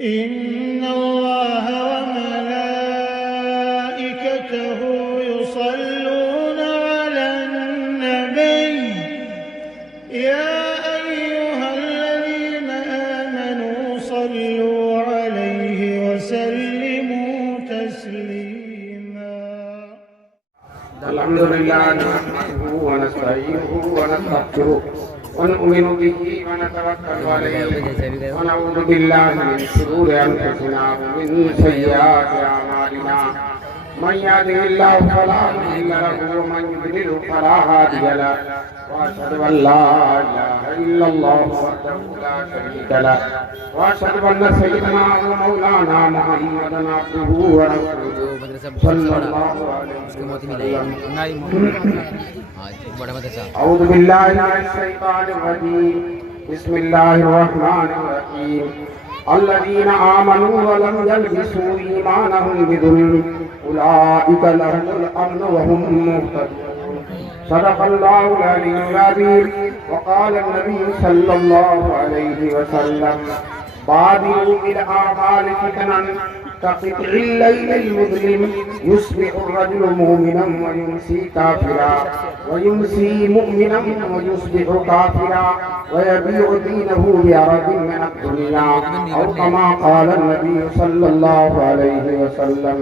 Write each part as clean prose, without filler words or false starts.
إن الله وملائكته يصلون على النبي يا أيها الذين آمنوا صلوا عليه وسلموا تسليما. الحمد لله نحمده ونستعينه ونستغفره ونؤمن به ونتوكل عليه ونعوذ بالله من شرور أنفسنا ومن سيئات أعمالنا من يهده الله فلا مضل له ومن يضلل فلا هادي له وأشهد أن لا إله إلا الله وحده لا شريك له وأشهد أن سيدنا ومولانا محمدا عبده ورسوله صلى الله عليه وسلم. أعوذ بالله من الشيطان الرجيم بسم الله الرحمن الرحيم الذين آمنوا ولم يلبسوا إيمانهم بظلم أولئك لهم الأمن وهم مهتدون. صدق الله العلي العظيم. وقال النبي صلى الله عليه وسلم بادروا بالأعمال فتنا كقطع الليل المظلم يصبح الرجل مؤمنا ويمسي كافرا ويمسي مؤمنا ويصبح كافرا ويبيع دينه بعرض من الدنيا أو كما قال النبي صلى الله عليه وسلم.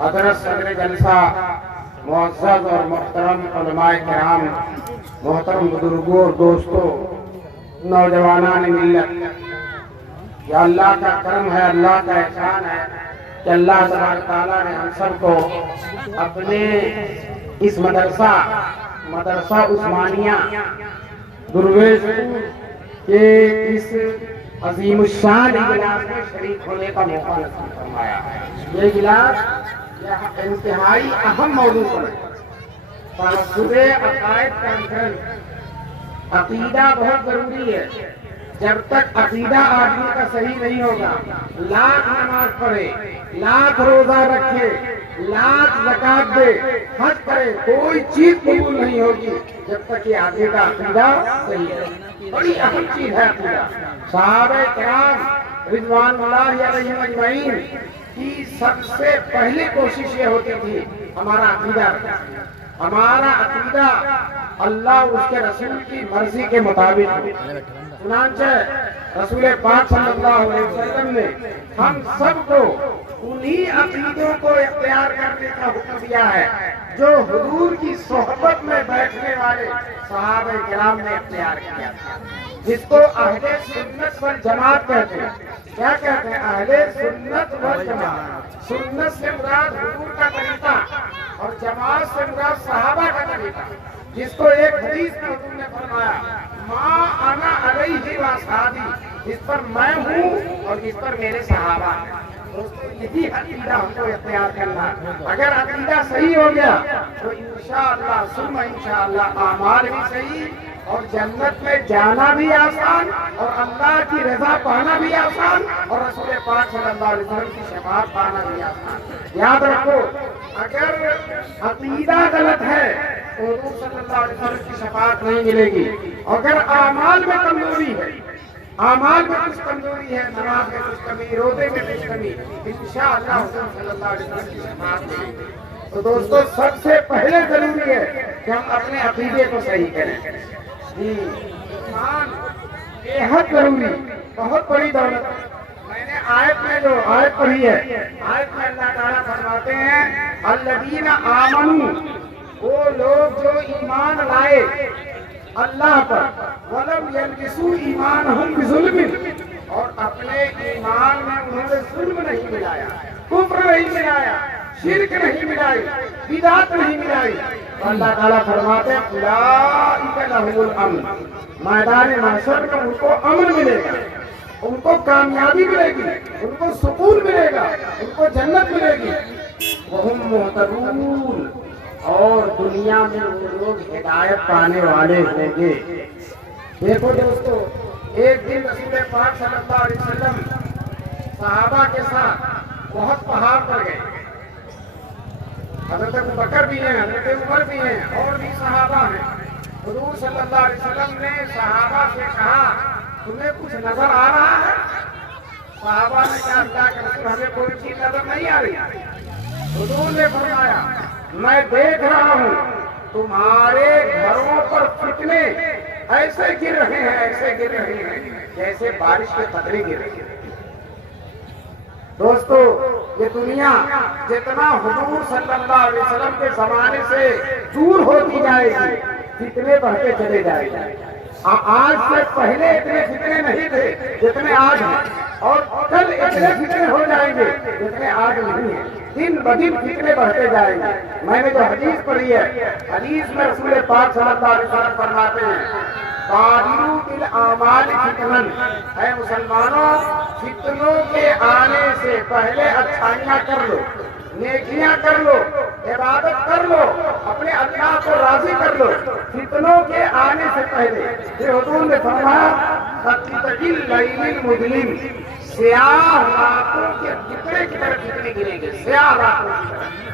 حضرت صدر جلسہ معزز اور محترم علماء کرام، محترم بزرگوں اور دوستوں، نوجوانان ملت، یہ اللہ کا کرم ہے، اللہ کا احسان ہے کہ اللہ تبارک تعالیٰ نے ہم سب کو اپنے اس مدرسہ عثمانیہ درویش کے اس عظیم الشان اجلاس میں شریک ہونے کا موقع نصیب فرمایا. یہ اجلاس انتہائی اہم موضوع پر تعصب عقائد کا انکار. عقیدہ بہت ضروری ہے. جب تک عقیدہ آدمی کا صحیح نہیں ہوگا، لاکھ نماز پڑھے، لاکھ روزہ رکھے، لاکھ زکات دے، حج کرے، کوئی چیز قبول نہیں ہوگی جب تک یہ آدمی کا عقیدہ صحیح ہے. بڑی اہم چیز ہے عقیدہ. صحابہ کرام رضوان اللہ علیہم اجمعین کی سب سے پہلی کوشش یہ ہوتی تھی ہمارا عقیدہ اللہ اس کے رسول کی مرضی کے مطابق. چنانچہ رسول پاک صلی اللہ علیہ وسلم نے ہم سب کو انہی عقیدوں کو اختیار کرنے کا حکم دیا ہے جو حضور کی صحبت میں بیٹھنے والے صحابہ کرام نے اختیار کیا تھا، جس کو اہل سنت والجماعت کہتے ہیں. کیا کہتے ہیں؟ اہل سنت والجماعت. سنت سے مراد حضور کا طریقہ اور جماعت سے مراد صحابہ کا طریقہ، جس کو ایک حدیث میں حضور نے فرمایا ما انا علیہ واصحابی، جس پر میں ہوں اور جس پر میرے صحابہ ہیں. یہی عقیدہ ہم کو اختیار کرنا. اگر عقیدہ صحیح ہو گیا تو انشاءاللہ ثم انشاءاللہ اعمال بھی صحیح اور جنت میں جانا بھی آسان اور اللہ کی رضا پانا بھی آسان اور رسول پاک صلی اللہ علیہ وسلم کی شفاعت پانا بھی آسان. یاد رکھو، اگر عقیدہ غلط ہے تو حضور صلی اللہ علیہ وسلم کی شفاعت نہیں ملے گی. اگر اعمال میں کمزوری ہے، کچھ کمزوری ہے، نماز میں کچھ کمی، روزے میں کچھ کمی، انشاءاللہ حضور صلی اللہ علیہ وسلم کی شفاعت ملے گی. تو دوستو، سب سے پہلے ضروری ہے کہ ہم اپنے عقیدے کو صحیح کریں. ایمان بہت ضروری، بہت بڑی دولت. میں نے آیت میں جو آیت پڑھی ہے، آیت میں اللہ تعالیٰ فرماتے ہیں الذین آمنوا، وہ لوگ جو ایمان لائے اللہ پر، ولم یلبسوا ایمانہم بظلم، اور اپنے ایمان میں انہوں نے ظلم نہیں ملایا، کفر نہیں ملایا، شرک نہیں ملائی، بدعت نہیں ملائی. اللہ تعالیٰ فرماتے ہیں اولئک لہم الامن، میدان محشر میں ان کو امن ملے گا، ان کو کامیابی ملے گی، ان کو سکون ملے گا، ان کو جنت ملے گی. وہم مہتدون، اور دنیا میں وہ لوگ ہدایت پانے والے ہوں گے. دیکھو دوستو، ایک دن رسول پاک صلی اللہ علیہ وسلم صحابہ کے ساتھ بہت پہاڑ پر گئے. حضرت ابوبکر بھی ہیں، حضرت عمر بھی ہیں، اور بھی صحابہ ہیں. حضور صلی اللہ علیہ وسلم نے صحابہ سے کہا تمہیں کچھ نظر آ رہا ہے؟ صحابہ نے کہا اللہ کے رسول ہمیں کوئی چیز نظر نہیں آ رہی. حضور نے فرمایا میں دیکھ رہا ہوں تمہارے گھروں پر فتنے ایسے گر رہے ہیں جیسے بارش کے قطرے گر رہے ہیں. دوستو یہ دنیا جتنا حضور صلی اللہ علیہ وسلم کے زمانے سے دور ہوتی جائے گی فتنے بڑھتے چلے جائے گا. آج سے پہلے اتنے فتنے نہیں تھے جتنے آج ہیں اور کل اتنے فتنے ہو جائیں گے جتنے آج نہیں ہیں. دن بدن فتنے بڑھتے جائیں گے. میں نے جو حدیث پڑھی ہے حدیث میں رسول پاک صلی اللہ علیہ وسلم فرماتے ہیں بادروا بالاعمال فتنن، اے مسلمانوں فتنوں کے آنے سے پہلے اچھائیاں کر لو، نیکیاں کر لو، عبادت کر لو، اپنے اللہ کو راضی کر لو فتنوں کے آنے سے پہلے. پھر حضور نے فرمایا کَطِّبَةِ اللَّيْلِ الْمُظْلِمِ، سیاہ راتوں کے ٹکڑے کی طرح فتنے گریں گے. سیاہ راتوں کی طرح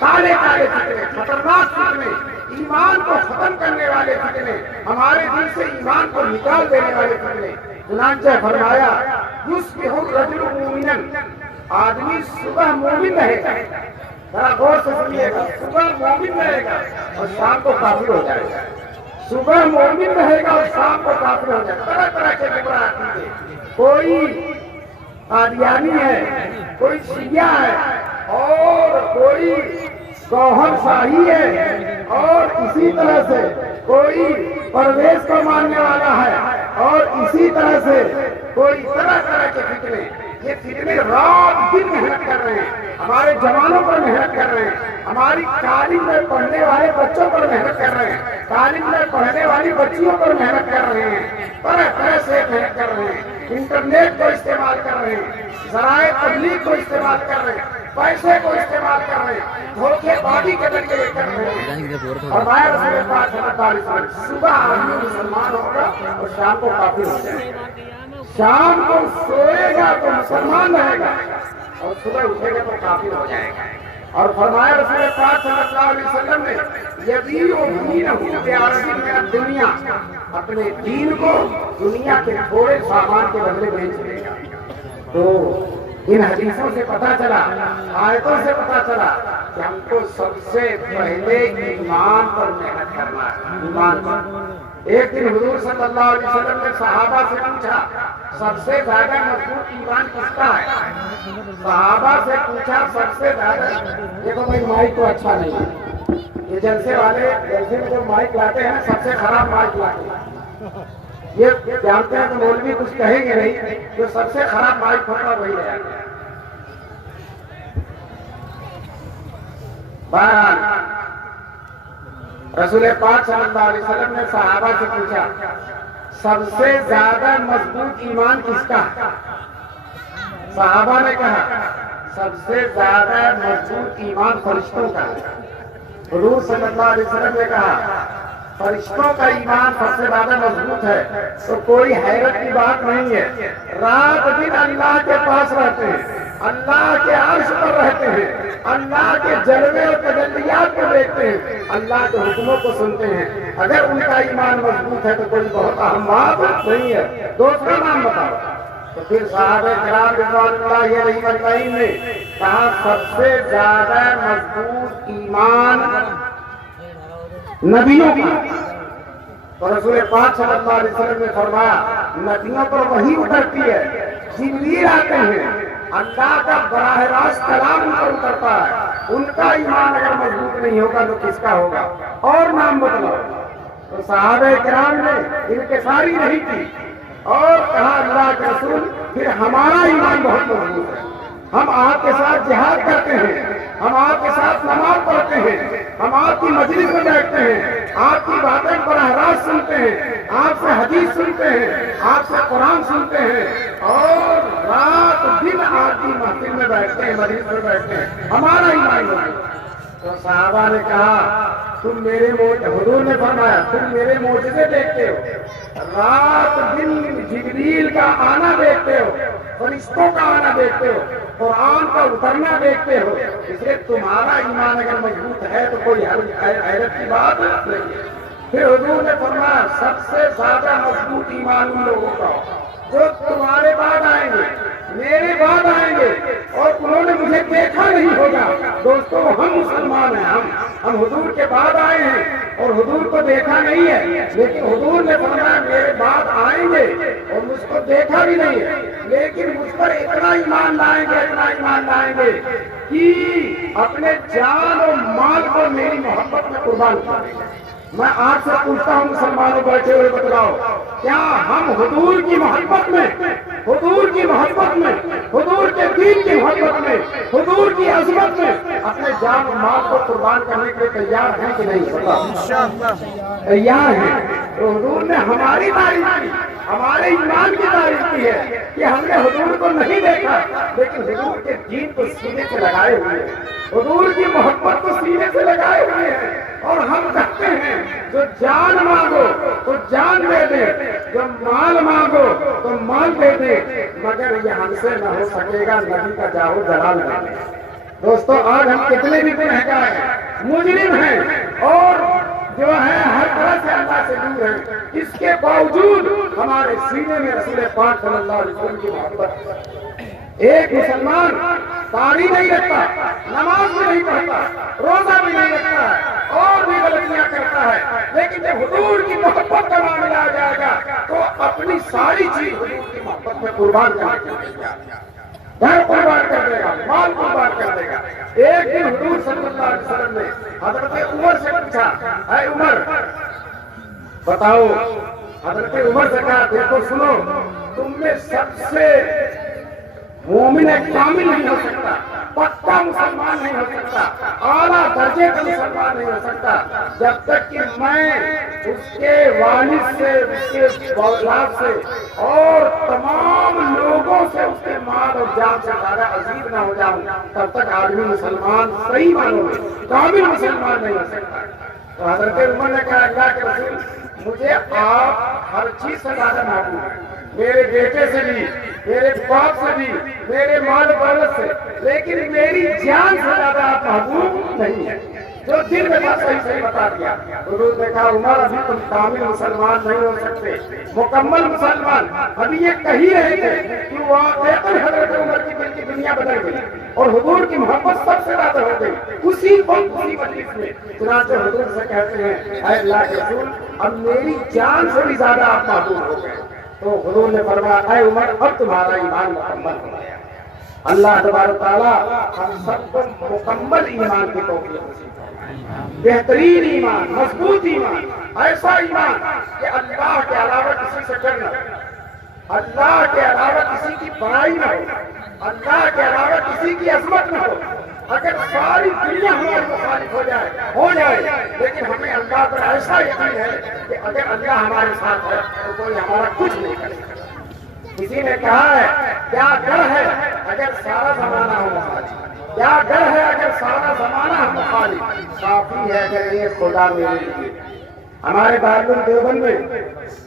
کالے کالے فتنے، خطرناک فتنے، ایمان کو ختم کرنے والے فتنے، ہمارے دل سے ایمان کو نکال دینے والے فتنے. چنانچہ فرمایا یصبح الرجل مومنا، آدمی صبح مومن رہے گا، ذرا غور سے سنیے گا، صبح مومن رہے گا اور شام کو کافر ہو جائے گا. صبح مومن رہے گا اور شام کو کافر ہو جائے گا. طرح طرح کے گمراہ عقیدے، کوئی قادیانی ہے، کوئی شیعہ ہے اور کوئی گوہر شاہی ہے اور اسی طرح سے کوئی پرویز کو ماننے والا ہے اور اسی طرح سے کوئی طرح طرح کے فتنے. یہ فتنے رات دن محنت کر رہے ہیں، ہمارے جوانوں پر محنت کر رہے ہیں، ہماری کالج میں پڑھنے والے بچوں پر محنت کر رہے ہیں، کالج میں پڑھنے والی بچیوں پر محنت کر رہے ہیں، طرح طرح سے محنت کر رہے ہیں. انٹرنیٹ کو استعمال کر رہے ہیں، ذرائع تبلیغ کو استعمال کر رہے ہیں، پیسے کو استعمال کر رہے ہیں، دھوکے بازی کے ذریعے کر رہے ہیں. اور میں رسول پاک صلی اللہ علیہ وسلم صبح آدمی مسلمان ہوگا اور شام کو کافر ہو جائے گا. شام کو سوئے گا تو مسلمان رہے گا اور صبح اٹھے گا تو کافر ہو جائے گا. اور فرمایا رسول پاک صلی اللہ علیہ وسلم نے یبیع دینہ بعرض من الدنیا، اپنے دین کو دنیا کے تھوڑے سامان کے بدلے بیچ دے گا. تو ان حدیثوں سے پتا چلا، آیتوں سے پتا چلا کہ ہم کو سب سے پہلے ایمان پر محنت کرنا ہے. ایمان پر. ایک دن حضور صلی اللہ علیہ وسلم نے صحابہ سے پوچھا سب سے زیادہ مضبوط ایمان کس کا ہے؟ صحابہ سے پوچھا سب سے زیادہ. دیکھو بھائی مائک تو اچھا نہیں ہے، یہ جلسے والے جلسے میں جو مائک لاتے ہیں سب سے خراب مائک لاتے ہیں. یہ جانتے ہیں کہ مولوی کچھ کہیں گے نہیں، جو سب سے خراب مائک ہوگا وہی ہے. بہرحال رسول پاک صلی اللہ علیہ وسلم نے صحابہ سے پوچھا سب سے زیادہ مضبوط ایمان کس کا ہے؟ صحابہ نے کہا سب سے زیادہ مضبوط ایمان فرشتوں کا ہے. حضور صلی اللہ علیہ وسلم نے کہا فرشتوں کا ایمان سب سے زیادہ مضبوط ہے. تو کوئی حیرت کی بات نہیں ہے، رات دن اللہ کے پاس رہتے ہیں، اللہ کے عرش پر رہتے ہیں، اللہ کے جلوے اور تجلیات کو دیکھتے ہیں، اللہ کے حکموں کو سنتے ہیں. اگر ان کا ایمان مضبوط ہے تو کوئی بہت اہم بات نہیں ہے. دوسرا نام بتاؤ. تو پھر صحابہ کرام رضوان اللہ علیہم اجمعین نے کہا سب سے زیادہ مضبوط ایمان نبیوں کا. تو رسول پاک صلی اللہ علیہ وسلم نے فرمایا نبیوں پر وحی اترتی ہے، جبریل آتے ہیں، اللہ کا براہ راست کلام ان پر اترتا ہے. ان کا ایمان اگر مضبوط نہیں ہوگا تو کس کا ہوگا؟ اور نام بتلاؤ. تو صحابہ کرام نے انکساری نہیں کی اور کہا اللہ کے رسول پھر ہمارا ایمان بہت مضبوط ہے، ہم آپ کے ساتھ جہاد کرتے ہیں، ہم آپ کے ساتھ نماز پڑھتے ہیں، ہم آپ کی مجلس میں بیٹھتے ہیں، آپ کی باتیں براہ راست سنتے ہیں، آپ سے حدیث سنتے ہیں، آپ سے قرآن سنتے ہیں اور رات دن آپ کی محفل میں بیٹھتے ہیں، مجلس میں بیٹھتے ہیں، ہمارا ایمان ہے. تو صحابہ نے کہا تم میرے حضور نے فرمایا تم میرے معجزے دیکھتے ہو، رات دن جبریل کا آنا دیکھتے ہو، فرشتوں کا آنا دیکھتے ہو، قرآن کا اترنا دیکھتے ہو، اس لیے تمہارا ایمان اگر مضبوط ہے تو کوئی حیرت کی بات نہیں ہے. پھر حضور نے فرمایا سب سے زیادہ مضبوط ایمان ان لوگوں کا جو تمہارے بعد آئیں گے، مسلمان ہیں، ہم حضور کے بعد آئے ہیں اور حضور کو دیکھا نہیں ہے، لیکن حضور نے فرمایا میرے بعد آئیں گے اور مجھ کو دیکھا بھی نہیں ہے، لیکن مجھ پر اتنا ایمان لائیں گے، اتنا ایمان لائیں گے کہ اپنے جان اور مال کو میری محبت میں قربان کر دیں گے۔ میں آپ سے پوچھتا ہوں مسلمانوں بیٹھے ہوئے، بتلاؤ کیا ہم حضور کی محبت میں، حضور کی محبت میں، حضور کے دین کی محبت میں، حضور کی عظمت میں اپنے جان و مال کو قربان کرنے کے لیے تیار ہیں کہ نہیں؟ تیار ہیں۔ تو حضور نے ہماری تعریف کی، ہمارے ایمان کی تعریف کی ہے کہ ہم نے حضور کو نہیں دیکھا لیکن حضور کے دین کو سینے سے لگائے ہوئے ہیں، حضور کی محبت کو سینے سے لگائے ہوئے ہیں، اور ہم کہتے ہیں جو جان مانگو تو جان دے دے، جو مال مانگو تو مال دے دے، مگر یہ ہم سے نہ ہو سکے گا نبی کا جاہو جلال دے۔ دوستو آج ہم کتنے بھی گنہگار ہیں، مجرم ہیں اور جو ہے ہر طرح سے اللہ سے دور ہیں، اس کے باوجود ہمارے سینے میں رسول پاک صلی اللہ علیہ وسلم کی محبت۔ ایک مسلمان داڑھی نہیں رکھتا، نماز بھی نہیں پڑھتا، روزہ بھی نہیں رکھتا ہے اور بھی غلطیاں کرتا ہے، لیکن جب حضور کی محبت کا معاملہ آ جائے گا تو اپنی ساری چیز حضور کی محبت میں قربان کر دے گا، گھر قربان کر دے گا، مال قربان کر دے گا۔ ایک دن حضور صلی اللہ علیہ وسلم نے حضرت عمر سے پوچھا، اے عمر بتاؤ، حضرت عمر سے کہا دیکھو سنو، تم میں سب سے مومن کامل نہیں ہو سکتا، پکا مسلمان نہیں ہو سکتا، اعلیٰ درجے کا مسلمان نہیں ہو سکتا جب تک کہ میں اس کے والد سے، اس کے اولاد سے اور تمام لوگوں سے اس کے مال اور جان سے زیادہ عزیز نہ ہو جاؤں، تب تک آدمی مسلمان صحیح معنوں میں کامل مسلمان نہیں ہو سکتا۔ تو حضرت عمر نے کہا اللہ کے رسول مجھے آپ ہر چیز سے زیادہ محبوب ہیں، میرے بیٹے سے بھی، میرے باپ سے بھی، میرے مال و دولت سے، لیکن میری جان سے زیادہ آپ محبوب نہیں ہیں۔ جو دل میں بات صحیح بتا دیا۔ حضور نے کہا عمر ابھی تم کامل مسلمان نہیں ہو سکتے، مکمل مسلمان۔ ابھی یہ کہی رہے تھے کہ واقعتاً حضرت عمر کی دل کی دنیا بدل گئی اور حضور کی محبت سب سے زیادہ ہو گئی اسی مجلس میں۔ چنانچہ حضور سے کہتے ہیں اے اللہ کے رسول اب میری جان سے بھی زیادہ آپ محبوب ہو گئے۔ تو حضور نے فرمایا اے عمر اب تمہارا ایمان مکمل ہو گیا۔ اللہ تبارک تعالیٰ ہم سب کو مکمل ایمان کی توفیق نصیب فرمائے، بہترین ایمان، مضبوط ایمان، ایسا ایمان کہ اللہ کے علاوہ کسی سے ڈرنا، اللہ کے علاوہ کسی کی بڑائی نہ ہو، اللہ کے علاوہ کسی کی عظمت نہ ہو۔ اگر ساری دنیا ہمارے مخالف ہو جائے لیکن ہمیں اللہ پر ایسا یقین ہے کہ اگر اللہ ہمارے ساتھ ہے تو کوئی ہمارا کچھ نہیں کر سکتا۔ کسی نے کہا ہے کیا ڈر ہے اگر سارا زمانہ ہو مخالف، کیا ڈر ہے اگر سارا زمانہ ہم مخالف، کافی ہے اگر یہ خدا میرے لیے۔ ہمارے دارالعلوم دیوبند میں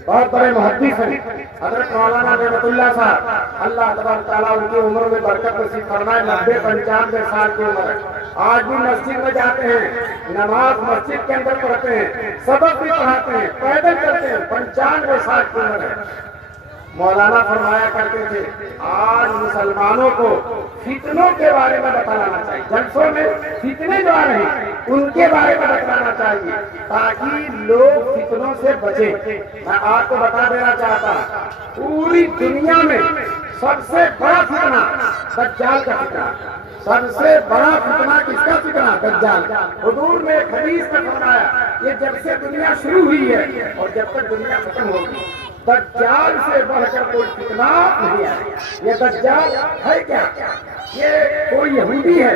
بہت بڑے محدث ہیں حضرت مولانا نعمت اللہ صاحب، اللہ تبارک تعالیٰ ان کی عمر میں برکت نصیب فرمائے، 90-95 سال کی عمر ہے۔ آج بھی مسجد میں جاتے ہیں، نماز مسجد کے اندر پڑھتے ہیں، سبق بھی پڑھاتے ہیں، پیدل چلتے ہیں، 95 سال کی عمر ہے۔ مولانا فرمایا کرتے تھے آج مسلمانوں کو فتنوں کے بارے میں بتانا چاہیے، جلسوں میں فتنے جو آ رہے ہیں ان کے بارے میں بتانا چاہیے تاکہ لوگ فتنوں سے بچیں۔ میں آپ کو بتا دینا چاہتا ہوں پوری دنیا میں سب سے بڑا فتنہ دجال کا فتنہ، سب سے بڑا فتنہ کس کا فتنہ؟ دجال۔ حضور نے ایک حدیث میں فرمایا یہ جب سے دنیا شروع ہوئی ہے اور جب تک دنیا ختم ہوگی دجال سے بڑھ کر کوئی فتنہ نہیں آئے۔ یہ دجال ہے کیا؟ یہ کوئی یہودی ہے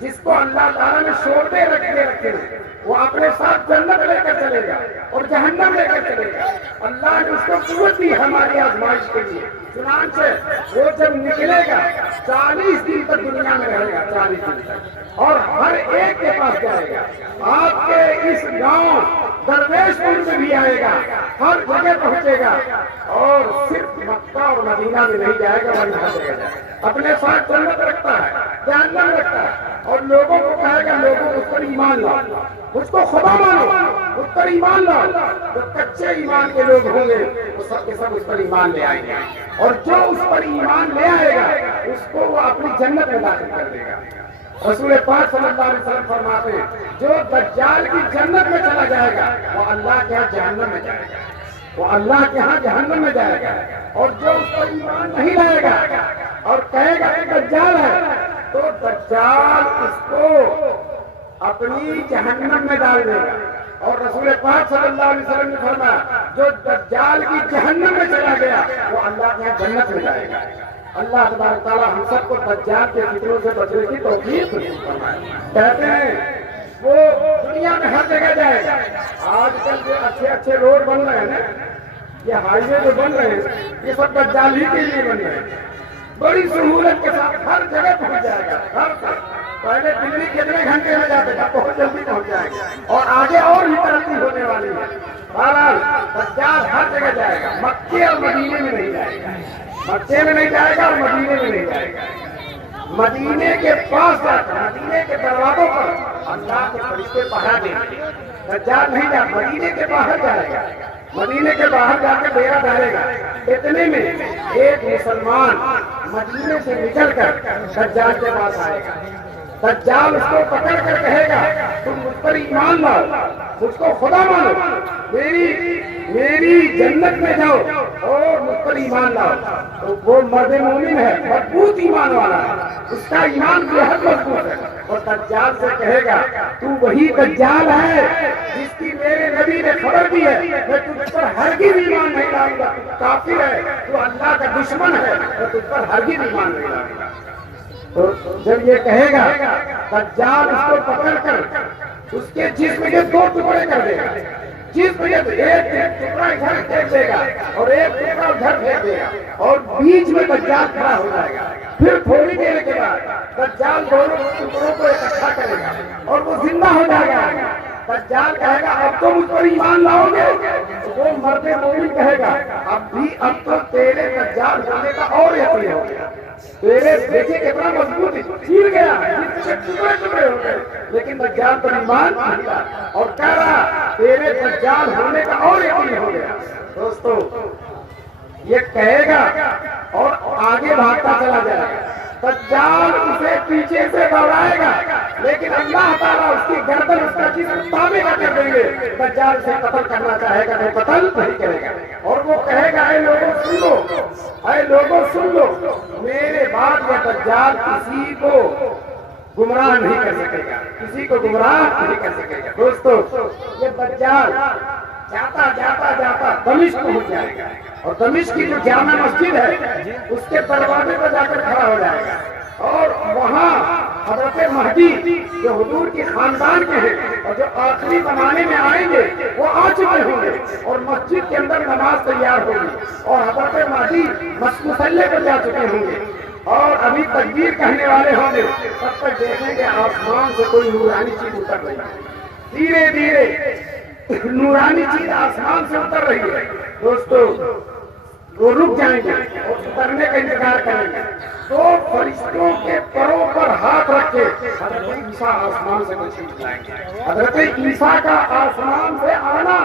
جس کو اللہ تعالیٰ نے شعبے رکھے ہیں، وہ اپنے ساتھ جنت لے کر چلے گا اور جہنم لے کر چلے گا۔ اللہ نے اس کو قوت دی ہماری آزمائش کے لیے، چنانچہ وہ جب نکلے گا 40 دن تک دنیا میں رہے گا، 40 دن تک، اور ہر ایک کے پاس جائے گا۔ آپ کے اس گاؤں درویش پور میں بھی آئے گا، ہر جگہ پہنچے گا، اور صرف مکہ اور مدینہ میں نہیں جائے گا ورنہ ہر جگہ جائے گا۔ اپنے ساتھ جنت رکھتا ہے، جہنم رکھتا ہے، اور لوگوں کو کہے گا لوگوں اس پر ایمان لاؤ، اس کو خدا مانو، اس پر ایمان لاؤ۔ جو کچے ایمان کے لوگ ہوں گے وہ سب کے سب اس پر ایمان لے آئیں گے، اور جو اس پر ایمان لے آئے گا اس کو وہ اپنی جنت میں داخل کر دے گا۔ رسول پاک صلی اللہ علیہ وسلم فرماتے ہیں جو دجال کی جنت میں چلا جائے گا وہ اللہ کے ہاں جہنم میں جائے گا، وہ اللہ کے ہاں جہنم میں جائے گا۔ اور جو اس پر ایمان نہیں لائے گا اور کہے گا کہ دجال ہے، تو دجال اس کو اپنی جہنم میں ڈال دے گا۔ اور رسول پاک صلی اللہ علیہ وسلم نے فرمایا جو دجال کی جہنم میں چلا گیا وہ اللہ کے یہاں جنت میں جائے گا۔ اللہ تبارک تعالیٰ ہم سب کو دجال کے فتنوں سے بچنے کی توفیق فرمائے۔ کہتے ہیں وہ دنیا میں ہر جگہ جائے گا۔ آج کل جو اچھے اچھے روڈ بن رہے ہیں نا، یہ ہائی وے جو بن رہے ہیں، یہ سب دجال ہی کے لیے بن رہے ہیں۔ بڑی سہولت کے ساتھ ہر جگہ پہنچ جائے گا، ہر جگہ۔ پہلے دلی کتنے گھنٹے میں جاتے تھا، بہت جلدی پہنچ جائے گا، اور آگے اور بھی ترقی ہونے والی ہے۔ بہرحال دجال ہر جگہ جائے گا، مکے اور مدینے میں نہیں جائے گا، مکے میں نہیں جائے گا اور مدینے میں نہیں جائے گا۔ مدینے کے پاس جا کر، مدینے کے دروازوں پر اللہ کے فرشتے پہرا دیں گے۔ دجال نہیں جا، مدینے کے باہر جائے گا، مدینے کے باہر جا کے ڈیرا ڈالے گا۔ اتنے میں ایک مسلمان مدینے سے نکل کر دجال کے پاس آئے گا۔ دجال اس کو پکڑ کر کہے گا تم مجھ پر ایمان لاؤ، مجھ کو خدا مانو، میری جنت میں جاؤ اور مجھ پر ایمان لاؤ۔ تو وہ مرد مومن ہے، مضبوط ایمان والا ہے، اس کا ایمان بہت مضبوط ہے، اور دجال سے کہے گا تو وہی دجال ہے جس کی میرے نبی نے خبر دی ہے، میں تجھ پر ہرگز ایمان نہیں لاؤں گا، تو کافر ہے، تو اللہ کا دشمن ہے، میں تجھ پر ہرگز ایمان نہیں لاؤں گا۔ تو جب یہ کہے گا دجال اس کو پکڑ کر اس کے جسم کے دو ٹکڑے کر دے گا، جسم کے ایک ٹکڑا ادھر پھینک دے گا اور ایک ٹکڑا ادھر پھینک دے گا، اور بیچ میں دجال کھڑا ہو جائے گا۔ پھر تھوڑی دیر کے بعد دجال دونوں ٹکڑوں کو اکٹھا کرے گا اور وہ زندہ ہو جائے گا۔ دجال کہے گا اب تو مجھ پر ایمان لاؤ گے؟ وہ مرد مومن کہے گا اب تو تیرے دجال ہونے کا اور یقین ہو گیا، تیرے دیکھے کتنا مضبوط چیر گیا، ٹکڑے ٹکڑے ہو گئے، لیکن دجال پر ایمان نہیں لایا، اور کہہ رہا تیرے دجال ہونے کا اور یقین ہو گیا۔ دوستو یہ کہے گا اور آگے بھاگتا چلا جائے گا، دجال اسے پیچھے سے دوڑائے گا، لیکن اللہ تعالیٰ اس کی گردن اس کا جسم تابع کر دیں گے۔ دجال اسے قتل کرنا چاہے گا تو قتل نہیں کرے گا، اور وہ کہے گا اے لوگوں سن لو، اے لوگوں سن لو، میرے بعد یہ دجال کسی کو گمراہ نہیں کر سکے گا، کسی کو گمراہ نہیں کر سکے گا۔ دوستو یہ دجال جاتا جاتا جاتا دمشق پہنچ جائے گا، اور دمشق کی جو جامع مسجد ہے اس کے دروازے پر جا کر کھڑا ہو جائے گا، اور وہاں حضرت مہدی جو حضور کی خاندان کے ہیں اور جو آخری زمانے میں آئیں گے وہ آ چکے ہوں گے، اور مسجد کے اندر نماز تیار ہوگی، اور حضرت مہدی مصلے پر جا چکے ہوں گے اور ابھی تکبیر کہنے والے ہوں گے۔ تب تک دیکھیں گے آسمان سے کوئی نورانی چیز اتر رہی ہے، دھیرے دھیرے نورانی چیز آسمان سے اتر رہی ہے۔ دوستو وہ رک جائیں گے اور اترنے کا انتظار کریں گے، تو فرشتوں کے پروں پر ہاتھ رکھ کے حضرت عیسیٰ آسمان سے تشریف لائیں گے۔ حضرت عیسیٰ کا آسمان سے آنا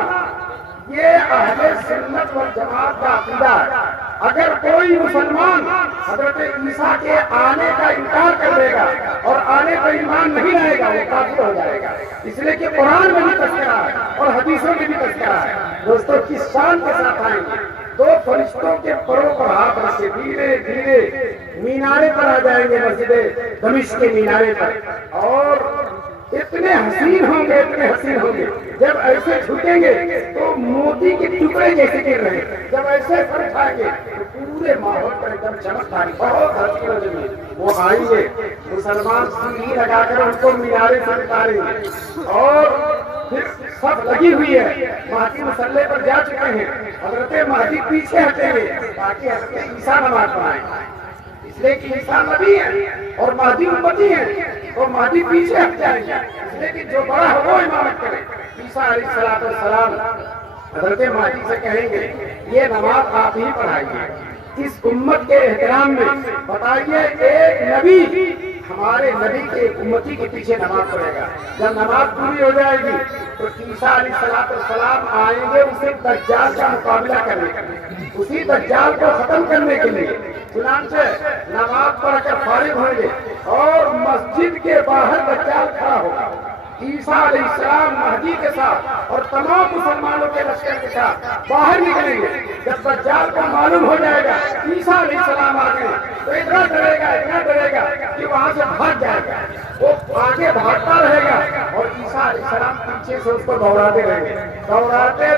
یہ اہل سنت والجماعت کا عقیدہ ہے۔ اگر کوئی مسلمان حضرت عیسیٰ کے آنے کا انکار کر دے گا اور آنے پر ایمان نہیں لائے گا وہ کافر ہو جائے گا، اس لیے کہ قرآن میں بھی تذکرہ ہے اور حدیثوں میں بھی تذکرہ ہے۔ دوستو کس شان کے ساتھ آئیں گے، دو فرشتوں کے پروں پر ہاتھ رکھ کے دھیرے دھیرے مینارے پر آ جائیں گے، مسجد دمشق کے مینارے پر، اور اتنے حسین ہوں گے، اتنے حسین ہوں گے، جب ایسے جھکیں گے تو موتی کے ٹکڑے جیسے گر رہے ہیں، جب ایسے سر اٹھائیں گے تو پورے ماحول پر ایک دم چمک آئے گی، بہت حسین ہو جائیں گے۔ وہ آئیں گے مسلمان سیڑھی لگا کر ان کو مینارے سے اتاریں گے، اور پھر سب لگی ہوئی ہے، مہدی مسلح پر جا چکے ہیں، حضرت مہدی پیچھے ہٹیں گے تاکہ حضرت عیسیٰ نماز پڑھائیں، اس لیے کہ عیسیٰ نبی ہے اور مہدی امتی ہے، تو مہدی پیچھے ہٹ جائیں گے، اس لیے کہ جو بڑا ہو وہ امامت کرے۔ عیسیٰ علیہ السلام حضرت مہدی سے کہیں گے یہ نماز آپ ہی پڑھائیے، اس امت کے احترام میں بتائیے ایک نبی ہمارے نبی کے امتی کے پیچھے نماز پڑھے گا۔ جب نماز پوری ہو جائے گی تو عیسیٰ علیہ السلام آئیں گے اسے دجال کا مقابلہ کرنے کے لیے، اسی دجال کو ختم کرنے کے لیے۔ چنانچہ نماز پڑھ کر فارغ ہوں گے اور مسجد کے باہر دجال کھڑا ہوگا، عیسیٰ علیہ السلام مہدی کے ساتھ اور تمام مسلمانوں کے لشکر کے ساتھ باہر نکلیں گے۔ جب دجال کو معلوم ہو جائے گا عیسیٰ علیہ السلام آ گئے تو اتنا ڈرے گا کہ وہاں سے بھاگ جائے گا، وہ آگے بھاگتا رہے گا اور عیسیٰ علیہ السلام پیچھے سے اس کو دوڑاتے رہیں گے، دوڑاتے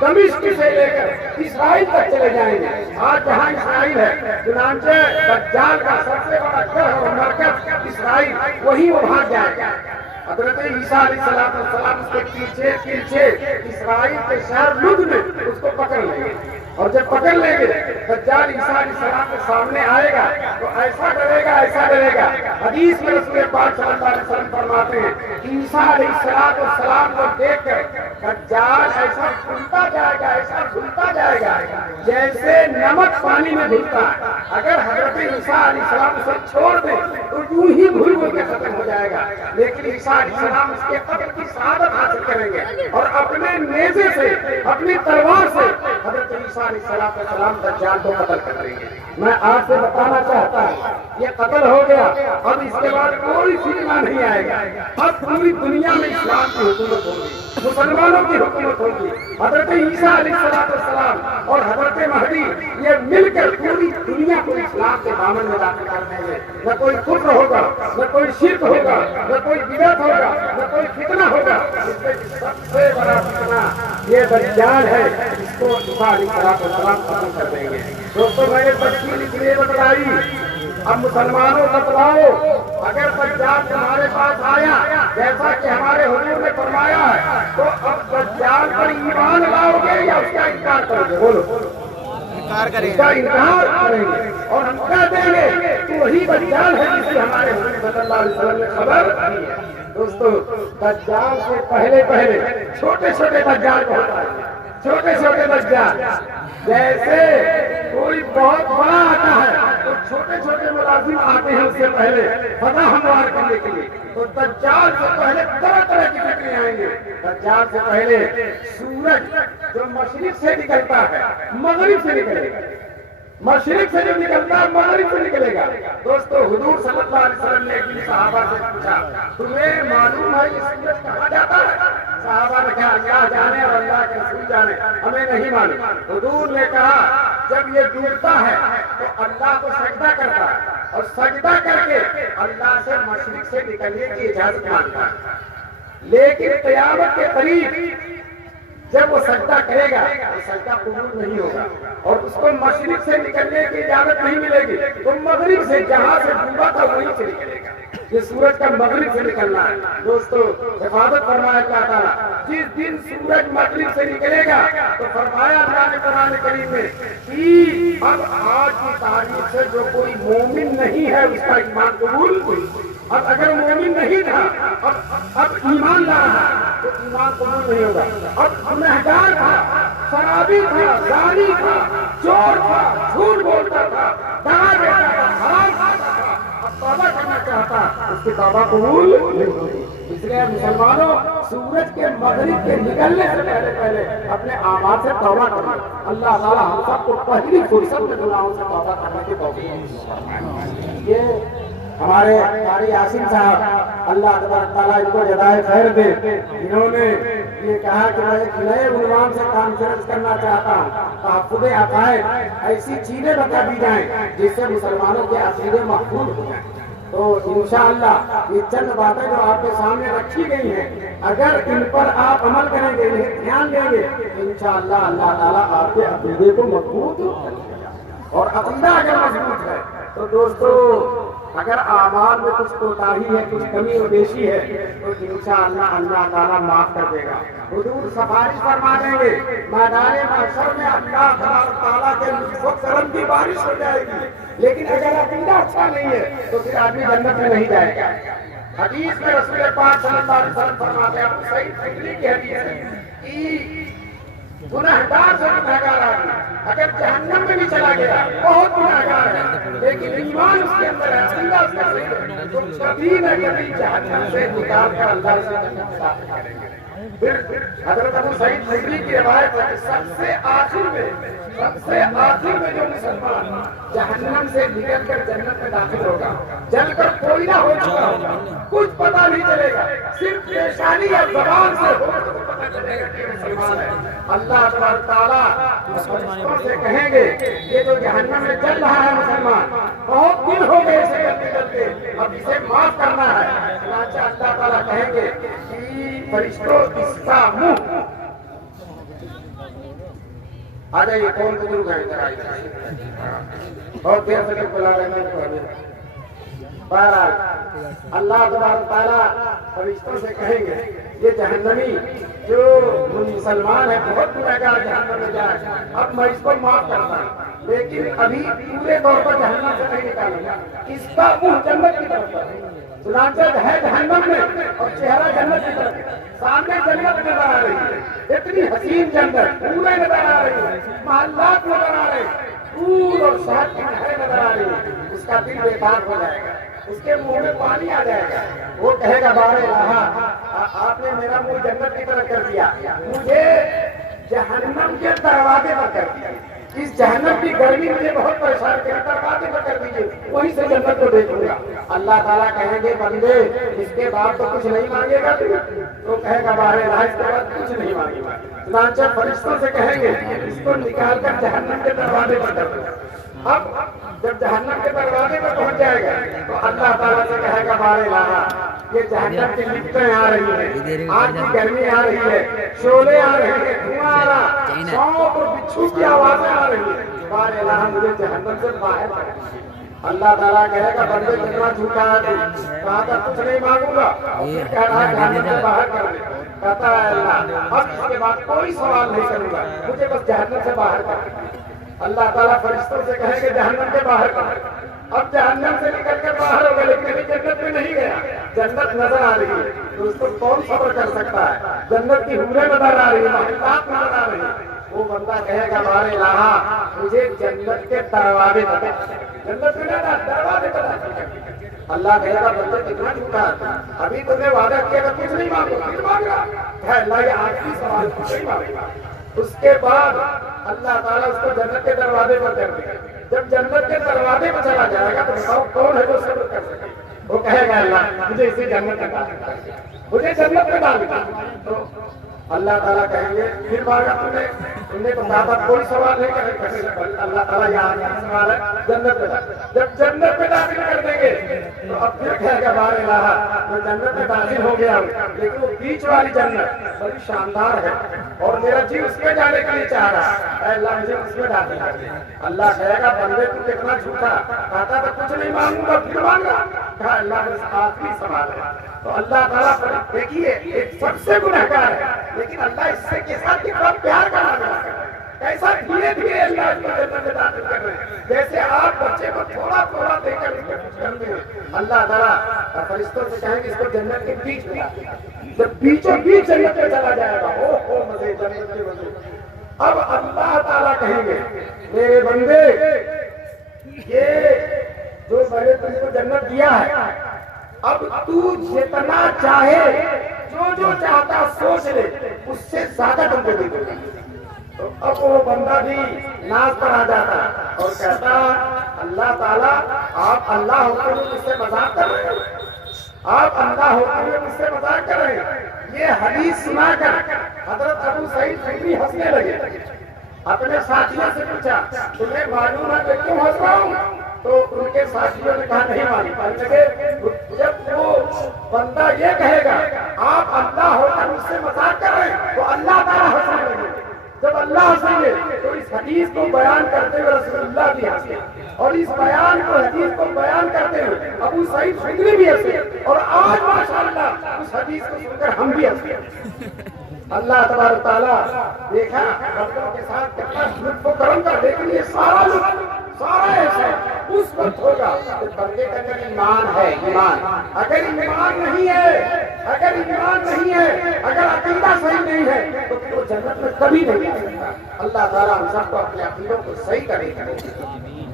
دمشق سے لے کر اسرائیل تک چلے جائیں گے۔ آج جہاں اسرائیل ہے، چنانچہ دجال کا سب سے بڑا گڑھ اور مرکز اسرائیل، وہیں وہ بھاگ جائے گا۔ حضرت عیسیٰ علیہ السلام اس کے پیچھے اسرائیل کے شہر لد میں اس کو پکڑ لیں گے، اور جب پکڑ لیں گے دجال عیسیٰ علیہ السلام کے سامنے آئے گا تو ایسا ڈرے گا۔ حدیث میں رسول پاک صلی اللہ علیہ وسلم فرماتے ہیں عیسیٰ علیہ السلام کو دیکھ کر دجال ایسا گھلتا جائے گا جیسے نمک پانی میں گھلتا ہے۔ اگر حضرت عیسیٰ علیہ السلام اسے چھوڑ دیں تو یوں ہی گھل کے ختم ہو جائے گا، لیکن عیسیٰ علیہ السلام اس کے قتل کی سعادت حاصل کریں گے اور اپنے نیزے سے، اپنی تلوار سے حضرت عیسیٰ علیہ السلام دجال کو قتل کر دیں گے۔ میں آپ سے بتانا چاہتا ہوں یہ قتل ہو گیا، اب اس کے بعد کوئی فتنہ نہیں آئے گا، اب پوری دنیا میں اسلام کی حکومت ہوگی، مسلمانوں کی حکومت ہوگی۔ حضرت عیسیٰ علیہ السلام اور حضرت مہدی یہ مل کر پوری دنیا کو اسلام کے دامن میں داخل کر دیں گے۔ نہ کوئی کفر ہوگا، نہ کوئی شرک ہوگا، نہ کوئی بدعت ہوگا، نہ کوئی فتنہ ہوگا۔ اس میں سب سے بڑا فتنہ یہ دجال ہے، اس کو عیسیٰ علیہ السلام ختم کر دیں گے۔ دوستو میں نے تفصیل اس لیے بتلائی، اب مسلمانوں بتلاؤ اگر دجال تمہارے پاس آیا جیسا کہ ہمارے حضور نے فرمایا ہے تو اب دجال پر ایمان لاؤ گے یا اس کا انکار کرو گے؟ بولو، اس کا انکار کریں گے اور ہم کہہ دیں گے کہ وہی دجال ہے جس کی ہمارے حضور صلی اللہ علیہ وسلم نے خبر دی ہے۔ دوستو دجال سے پہلے چھوٹے دجال کو ہوتا ہے، چھوٹے دجال جیسے کوئی بہت بڑا آتا ہے تو چھوٹے ملازم آتے ہیں اس سے پہلے فتح ہموار کرنے کے لیے، تو دجال سے پہلے طرح کی فکریں آئیں گے۔ دجال سے پہلے سورج جو مشرق سے نکلتا ہے مغرب سے نکلے گا، مشرق سے جو نکلتا ہے مغرب سے نکلے گا۔ دوستو حضور صلی اللہ علیہ وسلم نے ایک دن صحابہ سے پوچھا تمہیں معلوم ہے یہ سورج کہاں جاتا ہے؟ صحابہ نے کہا اللہ جانے اور اللہ کے رسول جانے، ہمیں نہیں معلوم۔ حضور نے کہا جب یہ ڈوبتا ہے تو اللہ کو سجدہ کرتا ہے اور سجدہ کر کے اللہ سے مشرق سے نکلنے کی اجازت مانگتا ہے، لیکن قیامت کے قریب جب وہ سجدہ کرے گا تو سجدہ قبول نہیں ہوگا اور اس کو مشرق سے نکلنے کی اجازت نہیں ملے گی، تو مغرب سے جہاں سے ڈوبا تھا وہیں سے نکلے گا۔ یہ سورج کا مغرب سے نکلنا ہے۔ دوستو حفاظت فرمایا اللہ تعالیٰ جس دن سورج مغرب سے نکلے گا تو فرمایا اللہ نے قرآن کریم میں کہ اب آج کی تاریخ سے جو کوئی مومن نہیں ہے اس کا ایمان قبول نہیں۔ اب اگر مومن نہیں تھا اب ایمان لا رہا تو ایمان قبول نہیں ہوگا۔ اب گنہگار تھا، شرابی تھا، زانی تھا، چور تھا، جھوٹ بولتا تھا، دغا دیتا تھا، حرام کھاتا تھا، اب توبہ کرنا چاہتا اس کی توبہ قبول نہیں ہوگی۔ اس لیے مسلمانوں سورج کے مغرب کے نکلنے سے پہلے اپنے اعمال سے توبہ کریں۔ اللہ تعالیٰ ہم سب کو پہلی فرصت میں گناہوں سے توبہ کرنے کی توفیق فرمائے۔ یہ ہمارے قاری یاسین صاحب اللہ تبارک تعالیٰ ان کو جزائے خیر دے، انہوں نے یہ کہا کہ میں ایک نئے عنوان سے کانفرنس کرنا چاہتا ہوں، تحفظ عقائد، ایسی چیزیں بتا دی جائیں جس سے مسلمانوں کے عقیدے محفوظ ہو جائیں۔ تو انشاءاللہ یہ چند باتیں جو آپ کے سامنے رکھی گئی ہیں اگر ان پر آپ عمل کریں گے، انہیں دھیان دیں گے، انشاءاللہ اللہ تعالیٰ آپ کے عقیدے کو مضبوط کرے گا۔ اور عقیدہ اگر مضبوط ہے تو دوستو اگر اعمال میں کچھ کوتاہی ہے، کچھ کمی و بیشی ہے تو انشاءاللہ اللہ تعالیٰ معاف کر دے گا۔ حضور سفارش فرما دیں گے، میدان محشر میں اللہ تعالیٰ کے لطف و کرم کی بارش ہو جائے گی۔ لیکن اگر عقیدہ اچھا نہیں ہے تو پھر آدمی جنت میں نہیں جائے گا۔ حدیث میں رسول پاک صلی اللہ علیہ وسلم فرماتے ہیں، صحیح فکری کی حدیث ہے کہ گنہگار سے گنہگار آدمی اگر جہنم میں بھی چلا گیا بہت گنہگار ہے لیکن ایمان اس کے اندر ہے، عقیدہ اس کا صحیح ہے، تو کبھی نہ کبھی جہنم سے نکال کر اللہ سے جنت میں داخل کریں گے۔ پھر حضرت ابو سعید خدری کی روایت ہے کہ سب سے آخر میں جو مسلمان جہنم سے نکل کر جنت میں داخل ہوگا، جل کر کوئی نہ ہو چکا ہوگا، کچھ پتہ نہیں چلے گا، صرف پیشانی یا زبان سے ہو تو پتہ چلے گا کہ مسلمان ہے۔ اللہ تبارک تعالیٰ فرشتوں سے کہیں گے یہ جو جہنم میں چل رہا ہے مسلمان، بہت دن ہو گئے اسے کرتے کرتے، اب اسے معاف کرنا ہے۔ چنانچہ اللہ تعالیٰ کہیں گے کہ فرشتوں اس کا منہ آ جائیے، کون بزرگ ہیں ادھر آئیے، بہت دیر سے بلا رہے ہیں۔ بہرحال اللہ تبارک تعالیٰ فرشتوں سے کہیں گے یہ جہنمی جو مسلمان ہے بہت گنہگار جہنم میں جائے، اب میں اس کو معاف کرتا ہوں، لیکن ابھی پورے طور پر جہنم سے نہیں نکالوں گا، اس کا منہ جنت کی طرف ہے۔ چنانچہ ہے جہنم میں اور چہرہ جنت کی طرف، سامنے جنت نظر آ رہی ہے، اتنی حسین جنت پورے نظر آ رہی ہے، محلات نظر آ رہے ہیں، پور اور شہد کی نہریں نظر آ رہی ہے، اس کا دل بیکار ہو جائے گا، اس کے منہ میں پانی آ جائے گا، وہ کہے گا بار الہ آپ نے میرا منہ جنت کی طرف کر دیا، مجھے جہنم کے دروازے پر کر دیا، اس جہنم کی گرمی مجھے بہت پریشان کری، دروازے پر کر دیجیے، وہیں سے جنت کو دیکھوں گا۔ اللہ تعالیٰ کہیں گے بندے اس کے بعد تو کچھ نہیں مانگے گا تو کہے گا بار الہ اس کے بعد کچھ نہیں مانگے گا۔ چنانچہ فرشتوں سے کہیں گے اس کو نکال کر جہنم کے دروازے پر کر دو۔ اب جب جہنم کے دروازے پر پہنچ جائے گا تو اللہ تعالیٰ سے کہے گا بار الہ یہ جہنم کی لپٹیں آ رہی ہیں، آگ کی گرمی آ رہی ہے، شعلے آ رہے ہیں، دھواں آ رہا، سونپ اور بچھو کی آوازیں آ رہی ہیں، بار الہ مجھے جہنم سے باہر کر دیجیے۔ اللہ تعالیٰ کہے گا بندے کتنا جھوٹا ہے، کہا تھا کچھ نہیں مانگوں گا، کہہ رہا ہے جہنم سے باہر کر دے، کہتا ہے اللہ اب اس کے بعد کوئی سوال نہیں کروں گا، مجھے بس جہنم سے باہر کر دے۔ اللہ تعالیٰ فرشتوں سے کہیں گے جہنم کے باہر کر، اب جہنم سے نکل کر باہر ہوگا لیکن ابھی جنت میں نہیں گیا، جنت نظر آ رہی ہے، تو اس کو کون صبر کر سکتا ہے؟ جنت کی حوریں نظر آ رہی ہیں، محلات نظر آ رہی ہیں، وہ بندہ کہے گا بار الہ مجھے جنت کے دروازے بتا، جنت میں نہ دروازے بتا۔ اللہ کہے گا بندے کتنا جھوٹا ہے، ابھی تم نے وعدہ کیا کہ کچھ نہیں مانگو، پھر مانگ رہا ہے اللہ یہ آخری سوال کچھ نہیں مانگے گا۔ اس کے بعد اللہ تعالیٰ اس کو جنت کے دروازے پر کر دے گا، جب جنت کے دروازے پر چلا جائے گا تو بتاؤ کون ہے جو صبر کر سکے؟ وہ کہے گا اللہ مجھے اسی جنت میں ڈال دیا، مجھے جنت میں ڈال دیا۔ تو اللہ تعالیٰ کہیں گے پھر مانگا تم نے تو کہا تھا کوئی سوال نہیں کرے، اللہ تعالیٰ یہاں سوال ہے جنت میں، جب جنت میں داخل کر دیں گے تو اب پھر کہے گا بار الہ میں جنت میں داخل ہو گیا ہوں لیکن وہ بیچ والی جنت بڑی شاندار ہے اور میرا جی اس میں جانے کے لیے چاہ رہا ہے، اے اللہ مجھے اس میں داخل کر دے۔ اللہ کہے گا بندے تو کتنا جھوٹا، کہتا تھا کچھ نہیں مانگوں گا پھر مانگ رہا، کہا اللہ میرے آخری سوال ہے۔ تو اللہ تعالیٰ دیکھیے ایک سب سے گنہگار ہے لیکن اللہ اس سے کے ساتھ کتنا پیار کا معاملہ ہے، کیسا دھیرے دھیرے اللہ اس کو جنت میں داخل کر رہے ہیں، جیسے آپ بچے کو تھوڑا تھوڑا دے کر اس کو کچھ کرتے ہیں۔ اللہ تعالیٰ فرشتوں سے کہیں گے اس کو جنت کے بیچ میں، جب بیچوں بیچ جنت میں چلا جائے گا او مزے جنت کے مزے، اب اللہ تعالیٰ کہیں گے میرے بندے یہ جو میں نے تم کو جنت دیا ہے اب تو جتنا چاہے جو چاہتا سوچ لے اس سے زیادہ تم کو دے دوں گا۔ تو اب وہ بندہ بھی ناز پر آ جاتا اور کہتا اللہ تعالیٰ آپ اللہ ہو کر مجھ سے مذاق کر رہے ہیں، آپ اللہ ہو کر مجھ سے مذاق کر رہے ہیں۔ یہ حدیث سنا کر حضرت ابو سعید خدری ہنسنے لگے، اپنے ساتھیوں سے پوچھا تمہیں معلوم ہے کہ کیوں ہنس رہا ہوں؟ تو ان کے ساتھیوں نے کہا نہیں معلوم، جب وہ بندہ یہ کہے گا آپ اللہ ہو کر مجھ سے مذاق کر رہے ہیں تو اللہ تعالیٰ ہنسنے لگے، جب اللہ ہنسیں گے تو اس حدیث کو بیان کرتے ہوئے رسول اللہ بھی ہنسے اور اس بیان کو حدیث کو بیان کرتے ہوئے ابو سعید خدری بھی ہنسے اور آج ماشاءاللہ اس حدیث کو سن کر ہم بھی ہنسے۔ اللہ تبارک تعالیٰ دیکھا بندوں کے ساتھ کتنا لطف و کرم کا، لیکن یہ سارا لطف سارا ایسا اس وقت ہوگا کہ بندے کا اگر ایمان ہے، ایمان اگر ایمان نہیں ہے، اگر ایمان نہیں ہے، اگر عقیدہ صحیح نہیں ہے تو پھر وہ جنت میں کبھی نہیں آ سکتا۔ اللہ تعالیٰ ہم سب کو اپنے عقیدوں کو صحیح کرے گا۔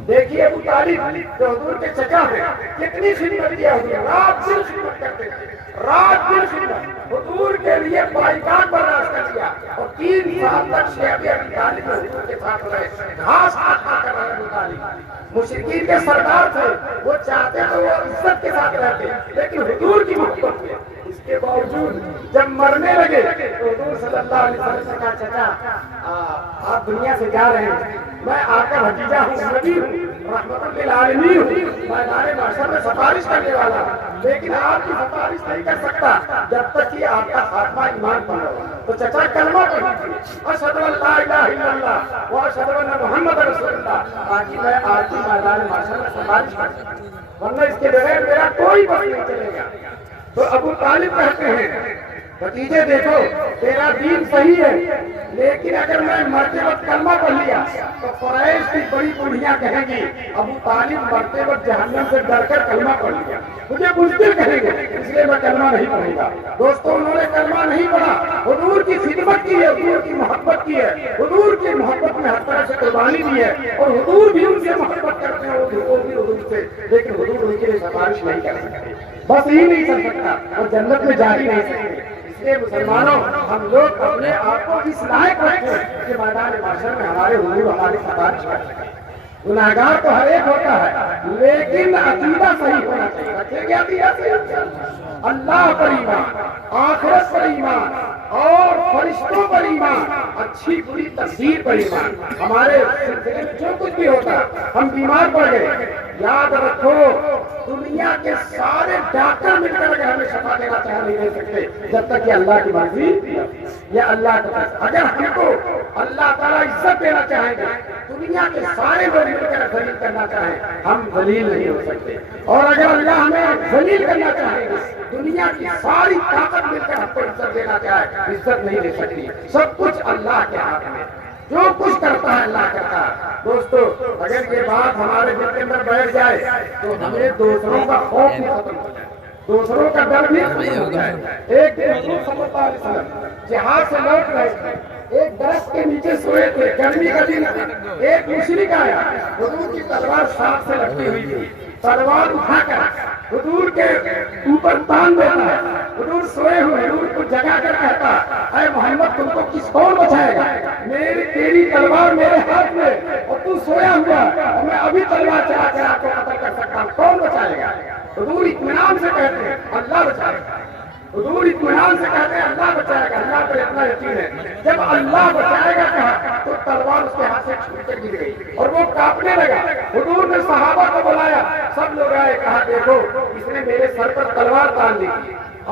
دیکھیے ابو طالب جو حضور کے چچا ہیں کتنی خدمت کیا حضور، رات دن خدمت کرتے تھے، رات دن خدمت، حضور کے لیے بائیکاٹ برداشت کر دیا اور 3 سال تک شیخ ابی طالب حضور کے ساتھ رہے، گھاس کھا کر رہے ابو طالب، مشرکین کے سردار تھے، وہ چاہتے تو وہ عزت کے ساتھ رہتے لیکن حضور کی محبت میں، اس کے باوجود جب مرنے لگے تو حضور صلی اللہ علیہ وسلم نے کہا چچا آپ دنیا سے جا رہے ہیں، میں آپ کا بھتیجا ہوں، نبی ہوں، رحمت للعالمین ہوں، میدان محشر میں سفارش کرنے والا ہوں، لیکن آپ کی سفارش نہیں کر سکتا جب تک کہ آپ کا خاتمہ ایمان پر ہو۔ تو چچا کلمہ پڑھ لیجیے، اشہد ان لا الہ الا اللہ و اشہد ان محمد رسول اللہ، تاکہ میں آپ کی میدان محشر میں سفارش کر سکوں، ورنہ اس کے بغیر میرا کوئی بس نہیں چلے گا۔ تو ابو طالب کہتے ہیں بھتیجے دیکھو تیرا دین صحیح ہے، لیکن اگر میں مرتے وقت کلمہ پڑھ لیا تو قریش کی بڑی بوڑھیاں کہیں گی ابو طالب مرتے وقت جہنم سے ڈر کر کلمہ پڑھ لیا، مجھے بزدل کہیں گے، اس لیے میں کلمہ نہیں پڑھوں گا۔ دوستوں انہوں نے کلمہ نہیں پڑھا، حضور کی خدمت کی ہے، حضور کی محبت کی ہے، حضور کی محبت میں ہر طرح سے قربانی دی ہے اور حضور بھی ان سے محبت کرتے ہیں، وہ بھی حضور سے، لیکن حضور ان کے لیے سفارش نہیں کر سکتے، بس ہی نہیں چل سکتا اور جنت میں جا ہی نہیں سکتے۔ اس لیے مسلمانوں ہم لوگ اپنے آپ کو اس لائق رکھیں کہ میدان محشر میں ہمارے حضور ہماری سفارش کر سکیں۔ گناہگار تو ہر ایک ہوتا ہے لیکن عقیدہ صحیح ہونا چاہیے، رکھیں گے عقیدہ صحیح، اللہ پر ایمان، آخرت پر ایمان اور فرشتوں پر ایمان، اچھی بری تقدیر پر ایمان۔ ہمارے سلسلے میں جو کچھ بھی ہوتا ہم بیمار پڑ گئے، یاد رکھو دنیا کے سارے ڈاکٹر مل کر اگر ہمیں شفا دینا چاہے نہیں دے سکتے جب تک کہ اللہ کی مرضی یا اللہ کا فیصلہ۔ اگر ہم کو اللہ تعالیٰ عزت دینا چاہیں گے، دنیا کے سارے لوگ مل کر ذلیل کرنا چاہیں، ہم ذلیل نہیں ہو سکتے، اور اگر اللہ ہمیں ذلیل کرنا چاہے گا، دنیا کی ساری طاقت مل کر ہم کو عزت دینا چاہے، عزت نہیں دے سکتی۔ سب کچھ اللہ کے ہاتھ میں، جو کچھ کرتا ہے اللہ کرتا ہے۔ دوستو اگر یہ بات ہمارے دل کے اندر بیٹھ جائے تو ہمیں دوسروں کا خوف بھی ختم ہو جائے، دوسروں کا ڈر بھی ختم ہو جائے۔ ایک دن حضور صلی اللہ علیہ وسلم جہاد سے لوٹ رہے تھے، ایک درخت کے نیچے سوئے تھے، گرمی کا دن، ایک مشرک آیا، حضور کی تلوار ساتھ سے لٹکی ہوئی تھی، تلوار اٹھا کر حضور کے اوپر تان دیتا ہے، حضور سوئے ہوئے، حضور کو جگا کر کہتا اے محمد تم کو کون بچائے گا، تیری تلوار میرے ہاتھ میں اور تو سویا ہوا اور میں ابھی تلوار چلا کر آپ کو قتل کر سکتا ہوں، کون بچائے گا؟ حضور اطمینان سے کہتے ہیں اللہ بچائے گا، حضور اطمینان سے کہتے ہیں اللہ بچائے گا، اللہ پر اتنا یقین ہے۔ جب اللہ بچائے گا کہا تو تلوار اس کے ہاتھ سے چھوٹ کر گر گئی اور وہ کانپنے لگا۔ حضور نے صحابہ کو بلایا، سب لوگ آئے، کہا دیکھو اس نے میرے سر پر تلوار تان لی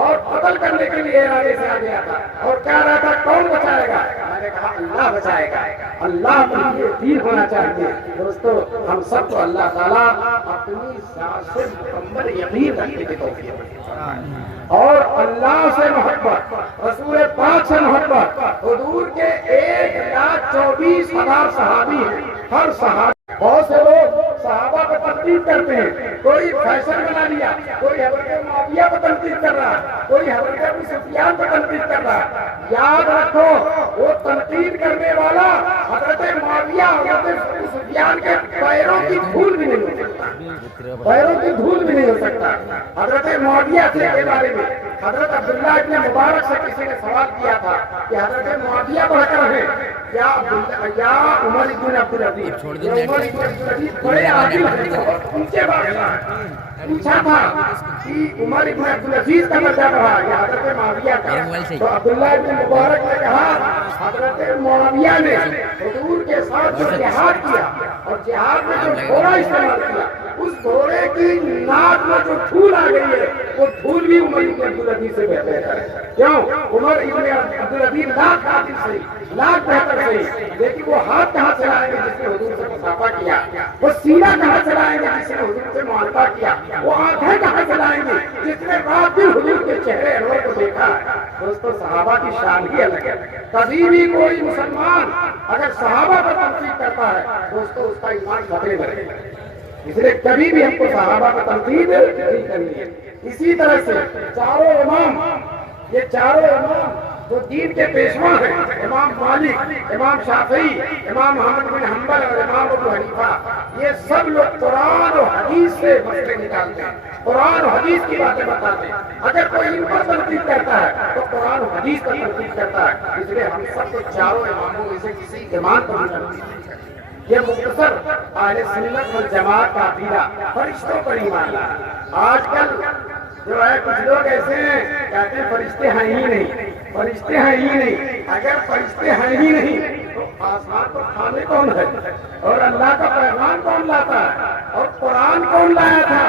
اور قتل کرنے کے لیے ارادے سے آ گیا تھا اور کہہ رہا تھا کون بچائے گا؟ میں نے کہا اللہ بچائے گا، اللہ پر یہ یقین ہونا چاہیے۔ دوستو ہم سب کو اللہ تعالیٰ اپنی ذات سے مکمل یقین رکھنے کی توفیق دے اور اللہ سے محبت، رسول پاک سے محبت۔ حضور کے 1,24,000 صحابی ہیں، ہر صحابی، بہت سے لوگ صحابہ کو تنقید کرتے ہیں، کوئی فیشن بنا لیا، کوئی حضرت معاویہ کو تنقید کر رہا ہے، کوئی حضرت ابو سفیان کو تنقید کر رہا ہے۔ یاد رکھو وہ تنقید کرنے والا حضرت معاویہ، حضرت ابو سفیان کے پیروں کی دھول بھی نہیں ہو سکتا، پیروں کی دھول بھی نہیں ہو سکتا۔ حضرت معاویہ کے بارے میں حضرت عبداللہ ابن مبارک سے کسی نے سوال کیا تھا کہ حضرت معاویہ بہتر ہے یا عمر ابن عبدالعزیز؟ عمر ابن عبدالعزیز بڑے عادل ہیں، بہت اونچے بادشاہ ہیں۔ پوچھا تھا کہ عمر ابن عبدالعزیز کا درجہ رہا یا حضرت معاویہ کا؟ تو عبداللہ ابن مبارک نے کہا حضرت معاویہ نے حضور کے ساتھ جو جہاد کیا اور جہاد میں جو گھوڑا استعمال کیا، اس گھوڑے کی ناک میں جو دھول آ گئی ہے وہ دھول بھی عمر ابن عبدالعزیز سے بہتر ہے۔ کیوں؟ عمر ابن عبدالعزیز لاکھ عادل صحیح، لاکھ بہتر صحیح، لیکن وہ ہاتھ کہاں چلائیں گے جس نے حضور سے مصافحہ کیا؟ وہ سینہ کہاں چلائیں گے جس نے حضور سے معاہدہ کیا؟ وہ آنکھیں کہاں چلائیں گے جس نے رات دن حضور کے چہرے انور کو دیکھا ہے؟ دوستو صحابہ کی شان ہی الگ ہے۔ کبھی بھی کوئی مسلمان اگر صحابہ پر تنقید کرتا ہے دوستو اس کا ایمان خطرے میں رہے گا، اس لیے کبھی بھی ہم کو صحابہ پر تنقید نہیں کرنی ہے۔ اسی طرح سے چاروں امام، یہ چاروں امام جو دین کے پیشوا ہیں، امام مالک، امام شافعی، امام احمد بن حنبل اور امام ابو حنیفہ، یہ سب لوگ قرآن و حدیث سے مسئلے نکالتے ہیں، قرآن و حدیث کی باتیں بتاتے ہیں۔ اگر کوئی ان پر تنقید کرتا ہے تو قرآن و حدیث پر تنقید کرتا ہے۔ اس لیے ہم سب کے چاروں اماموں میں سے کسی امام پر نہیں کرتے۔ یہ مختصر اہل سنت والجماعت کا عقیدہ، فرشتوں پر ایمان لانا۔ آج کل جو ہے کچھ لوگ ایسے ہیں کہتے ہیں فرشتے ہیں ہی نہیں، فرشتے ہیں ہی نہیں۔ اگر فرشتے ہیں ہی نہیں تو آسمان پر کھانے کون ہے، اور اللہ کا پیغام کون لاتا ہے، اور قرآن کون لایا تھا؟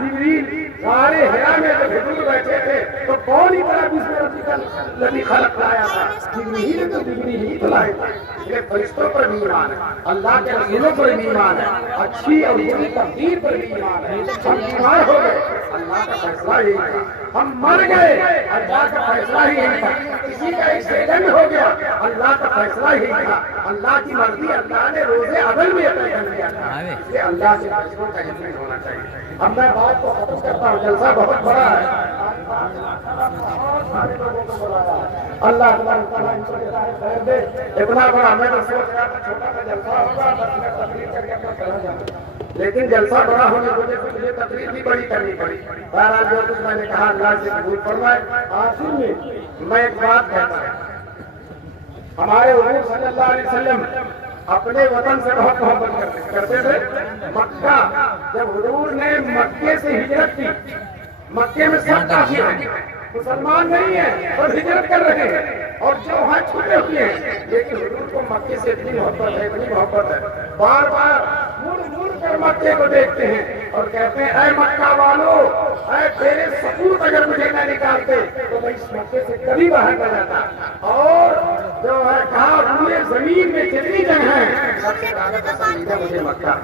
جبریل۔ غار حرا میں جب حضور بیٹھے تھے تو کون اتنا بسم ربک الذی خلق لایا تھا؟ جبریل تو جبریل ہی تو لائے تھے۔ یہ فرشتوں پر بھی ایمان ہے، اللہ کے رسولوں پر بھی ایمان ہے، اچھی اور بری تقدیر پر بھی ایمان ہے۔ ہم بیمار ہو گئے، اللہ کا فیصلہ یہی تھا۔ ہم مر گئے، اللہ کا فیصلہ ہی یہی تھا۔ کسی کا ایکسیڈنٹ ہو گیا، اللہ کا فیصلہ یہی تھا۔ اللہ کی مرضی، اللہ نے روزے عدل میں طے کر دیا تھا۔ اس لیے اللہ کے فیصلوں کا یقین ہونا چاہیے۔ اب میں بات کو ختم کرتا ہوں، جلسہ بہت بڑا ہے، اللہ تبارک تعالیٰ ان کو جزائے خیر دے۔ اتنا بڑا میں تو سوچ رہا تھا چھوٹا سا جلسہ ہوگا، 10 منٹ تقریر کر کے اپنا چلا جاؤں، لیکن جلسہ بڑا ہونے کی وجہ سے مجھے تقریر بھی بڑی کرنی پڑی۔ بہرحال جو کچھ میں نے کہا اللہ سے قبول فرمائے۔ آخر میں ایک بات کہتا ہوں، ہمارے حضور صلی اللہ علیہ وسلم اپنے وطن سے بہت محبت کرتے تھے۔ مکہ، جب حضور نے مکے سے ہجرت کی، مکے میں سب کافر ہیں، مسلمان نہیں ہیں، سب ہجرت کر رہے ہیں اور جو وہاں چھپے ہوئے ہیں، لیکن حضور کو مکے سے اتنی محبت ہے، اتنی محبت ہے، بار بار مڑ مڑ کر مکے کو دیکھتے ہیں اور کہتے ہیں اے مکہ والو، اے تیرے سپوت اگر مجھے نہ نکالتے تو میں اس مکے سے کبھی باہر نہ جاتا۔ اور جو ہے کہا پورے زمین میں جتنی جگہ ہیں سب سے زیادہ پسندیدہ مجھے مکہ۔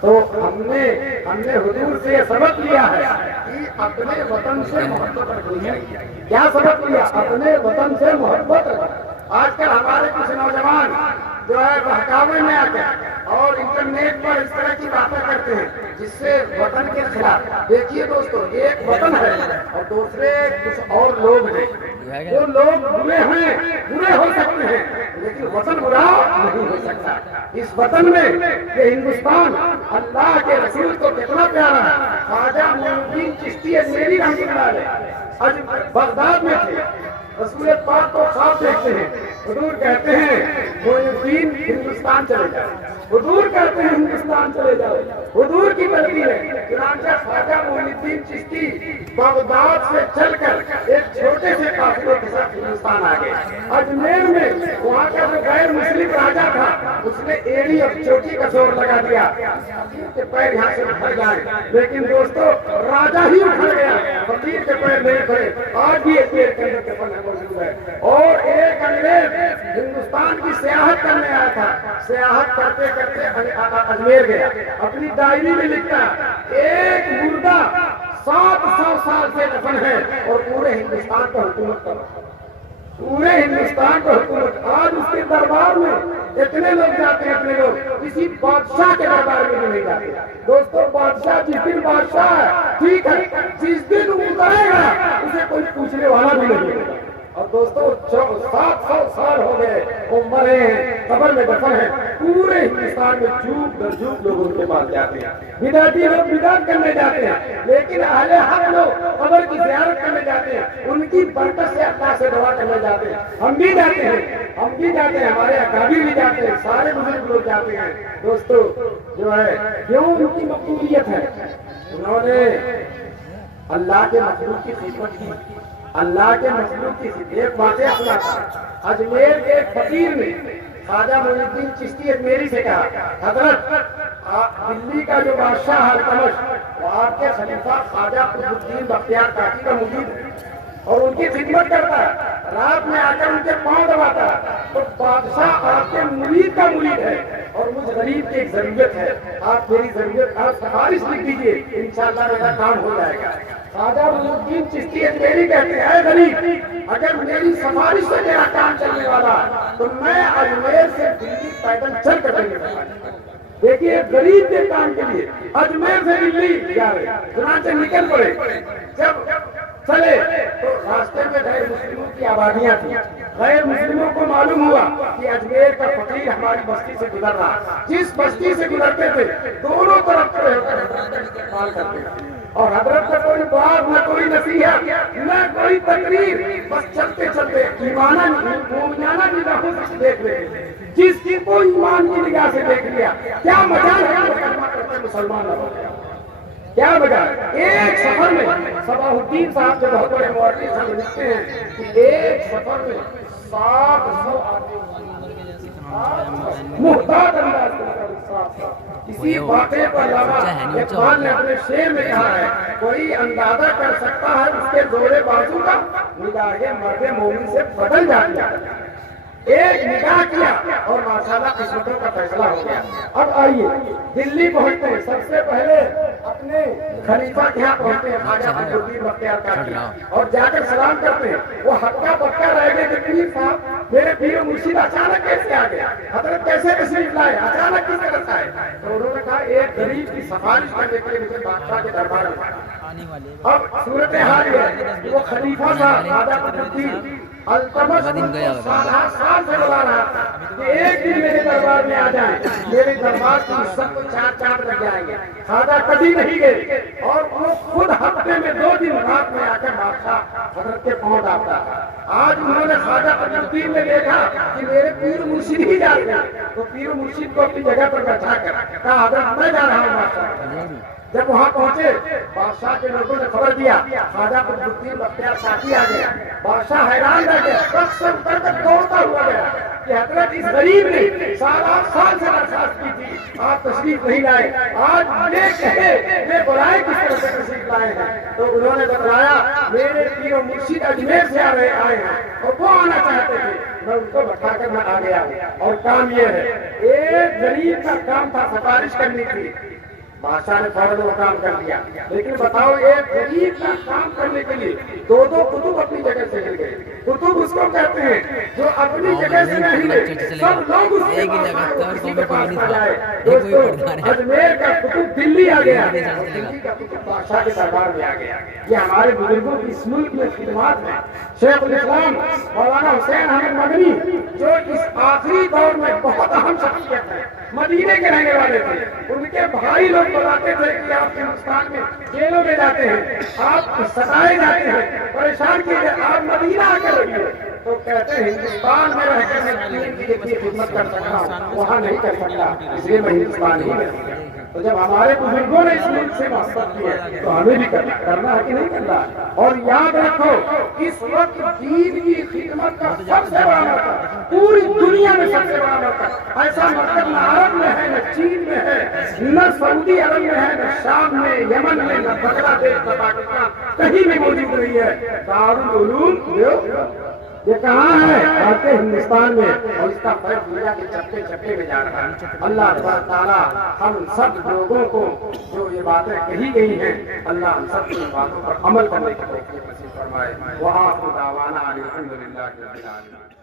تو ہم نے حضور سے یہ سبق لیا ہے کہ اپنے وطن سے محبت رکھنی ہے۔ کیا سبق لیا؟ اپنے وطن سے محبت رکھنا۔ آج کل ہمارے کچھ نوجوان جو ہے بہکاوے میں آ کے اور انٹرنیٹ پر اس طرح کی باتیں کرتے ہیں جس سے وطن کے خلاف۔ دیکھیے دوستو، ایک وطن ہے اور دوسرے کچھ اور لوگ ہیں۔ وہ لوگ برے ہیں، برے ہو سکتے ہیں، لیکن وطن برا نہیں ہو سکتا۔ اس وطن میں یہ ہندوستان اللہ کے رسول کو کتنا پیارا ہے۔ خواجہ معین الدین چشتی اجمیری رحمۃ اللہ علیہ آج بغداد میں تھے، رسول پاک کو خواب دیکھتے ہیں، حضور کہتے ہیں معین الدین ہندوستان چلے جاؤ، حضور کہتے ہیں ہندوستان چلے جاؤ، حضور کی مرضی ہے۔ چنانچہ خواجہ معین الدین چشتی بغداد سے چل کر ایک چھوٹے سے قافلے کے ساتھ ہندوستان آ گئے۔ اجمیر میں وہاں کا جو غیر مسلم راجا تھا اس نے ایڑی اور چوٹی کا زور لگا دیا کہ پیر یہاں سے اکھڑ جائیں، لیکن دوستو راجا ہی اکھڑ گیا، فقیر کے پیر نہیں کھڑے۔ آج بھی اجمیر کے اندر کے فن موجود ہے۔ اور ایک انگریز ہندوستان کی سیاحت کرنے آیا تھا، سیاحت کرتے کرتے اجمیر گیا، اپنی ڈائری میں لکھتا ایک مردہ 700 سال سے دفن ہے اور پورے ہندوستان پر حکومت کر رہا ہے، پورے ہندوستان پر حکومت۔ آج اس کے دربار میں اتنے لوگ جاتے ہیں، اپنے لوگ کسی بادشاہ کے دربار میں بھی نہیں جاتے۔ دوستو بادشاہ جس دن بادشاہ ہے ٹھیک ہے، جس دن اترے گا اسے کوئی پوچھنے والا بھی نہیں ہے۔ اور دوستو 700 سال ہو گئے وہ مرے ہیں، قبر میں دفن ہیں۔ پورے ہندوستان میں جھوک در جھوک لوگ ان کے پاس جاتے ہیں، بدعتی لوگ بدعت کرنے جاتے ہیں، لیکن اہل حق لوگ قبر کی زیارت کرنے جاتے ہیں، ان کی برکت سے اللہ سے دعا کرنے جاتے ہیں۔ ہم بھی جاتے ہیں، ہمارے اکابر بھی جاتے ہیں، سارے بزرگ لوگ جاتے ہیں۔ دوستو جو ہے کیوں ان کی مقبولیت ہے؟ انہوں نے اللہ کے مخلوق کی خدمت کی، اللہ کے مخلوق کی خدمت۔ ایک واقعہ سنا تھا، اجمیر کے ایک فقیر نے خواجہ معین الدین چشتی اجمیری سے کہا حضرت دلی کا جو بادشاہ التمش وہ آپ کے خلیفہ خواجہ قطب الدین بختیار کاکی کا مرید ہے اور ان کی خدمت کرتا ہے، رات میں آ کر ان کے پاؤں دباتا ہے، تو بادشاہ آپ کے مرید کا مرید ہے اور مجھ غریب کی ایک ضرورت ہے، آپ میری ضرورت آپ سفارش لکھ دیجیے، انشاءاللہ میرا کام ہو جائے گا۔ خواجہ معین الدین چشتی اجمیری کہتے ہیں اے غریب، اگر میری سفارش سے میرا کام چلنے والا تو میں اجمیر سے دلی پیدل چل کر چلنے والا۔ دیکھیے غریب کے کام کے لیے اجمیر سے دلی جا رہے، چنانچہ نکل پڑے۔ جب چلے تو راستے میں غیر مسلموں کی آبادیاں تھیں، غیر مسلموں کو معلوم ہوا کہ اجمیر کا فقیر ہماری بستی سے گزر رہا، جس بستی سے گزرتے تھے دونوں طرف کھڑے ہو کر حضرت کا استقبال کرتے تھے، اور حضرت کا کوئی بات نہ کوئی نصیحت نہ کوئی تقریر، بس چلتے چلتے مومنانہ نگاہوں سے دیکھ رہے تھے، جس کی کو ایمان کی نگاہ سے دیکھ لیا کیا مجال ہے وہ کلمہ کرتے مسلمان نہ ہو گیا، کیا مجال۔ ایک سفر میں صباح الدین صاحب جو بہت بڑے مورخ ہیں لکھتے ہیں کہ ایک سفر میں 700 آدمی محتاط انداز میں کسی واقعے پر علامہ اقبال نے اپنے شعر میں کہا ہے، کوئی اندازہ کر سکتا ہے اس کے زور بازو کا، نگاہ مرد مومن سے بدل جاتی ہے۔ ایک نگاہ کیا اور ماشاءاللہ قسمتوں کا فیصلہ ہو گیا۔ اب آئیے دلی پہنچتے ہیں، سب سے پہلے اپنے خلیفہ کے یہاں پہنچتے ہیں خواجہ فخرالدین بختیار کاکی، اور جا کر سلام کرتے ہیں۔ وہ ہکا بکا رہ گئے کہ پیر صاحب میرے پیر و مرشد اچانک کیسے آ گیا، حضرت کیسے تشریف لائے، اچانک کس طرح سے آئے؟ تو انہوں نے کہا ایک غریب کی سفارش کرنے کے لیے مجھے بادشاہ کے دربار میں۔ اب صورتحال یہ ہے کہ وہ خلیفہ صاحب خواجہ فخرالدین التمس سال سے بلا رہا تھا کہ ایک دن میرے دربار میں آ جائیں، میرے دربار کی عزت کو 4 چاند لگ جائیں گے۔ خواجہ کبھی نہیں گئے، اور وہ خود ہفتے میں 2 دن رات میں آ کر بادشاہ حضرت کے پہنچ آتا ہے۔ آج انہوں نے خواجہ فخرالدین نے دیکھا کہ میرے پیر مرشد ہی جاتے ہیں، تو پیر مرشد کو اپنی جگہ پر بیٹھا کر کہا حضرت میں جا رہا ہوں بادشاہ۔ جب وہاں پہنچے بادشاہ کے لوگوں نے خبر دیا خواجہ فخرالدین بختیار کاکی آ گیا۔ بادشاہ حیران رہ گیا، تخت سے اتر کر دوڑتا ہوا گیا کہ حضرت اس غریب نے 7 سال سے درخواست کی تھی، آپ تشریف نہیں لائے، آج لے کہے میں بلائے کس طرح سے تشریف لائے ہیں؟ تو انہوں نے بتلایا میرے پیر و مرشد اجمیر سے آئے ہیں اور وہ آنا چاہتے تھے، میں ان کو بٹھا کر میں آ گیا۔ اور کام یہ ہے، ایک غریب کا کام تھا سفارش کرنی تھی، بادشاہ نے فوراً وہ کام کر دیا، لیکن بتاؤ ایک غریب کا کام کرنے کے لیے 2 کتب اپنی جگہ سے ہل گئے۔ کتب اس کو کہتے ہیں جو اپنی جگہ سے نہ ہلے، سب لوگ اس کے پاس آ جائے۔ دوستو اجمیر کا کتب دلی آ گیا، دلی کا کتب بادشاہ کے دربار میں آ گیا۔ یہ ہمارے بزرگوں کی اس ملک میں خدمات ہیں۔ شیخ الاسلام مولانا حسین احمد مدنی جو اس آخری دور میں بہت اہم شخصیت ہے، مدینے کے رہنے والے تھے، ان کے بھائی لوگ بتاتے تھے کہ آپ ہندوستان میں جیلوں میں جاتے ہیں، آپ ستائے جاتے ہیں، پریشان کیے جاتے ہیں، آپ مدینہ آ کر رہیے، تو کہتے ہیں ہندوستان میں رہ کر میں دین کی جتنی خدمت کر سکتا ہوں وہاں نہیں کر سکتا، اس لیے میں ہندوستان ہی میں۔ تو جب ہمارے بزرگوں نے اس ملک سے محبت کی ہے تو ہمیں بھی کرنا ہے کہ نہیں کرنا؟ اور یاد رکھو اس وقت دین کی خدمت کا سب سے بڑا موقع پوری دنیا میں سب سے بڑا موقع ایسا مرکز نہ عرب میں ہے، نہ چین میں ہے، نہ سعودی عرب میں ہے، نہ شام میں، یمن میں، نہ بنگلہ دیش، نہ پاکستان، کہیں بھی موجود نہیں ہے۔ دارالعلوم یہ کہاں ہے؟ آتے ہندوستان میں، اور اس کا فرق دنیا کے چپے چپے میں جا رہا ہے۔ اللہ تعالیٰ ہم سب لوگوں کو جو یہ باتیں کہی گئی ہیں، اللہ ہم سب کی باتوں پر عمل کرنے کی توفیق نصیب فرمائے۔ وآخر دعوانا الحمدللہ رب العالمین۔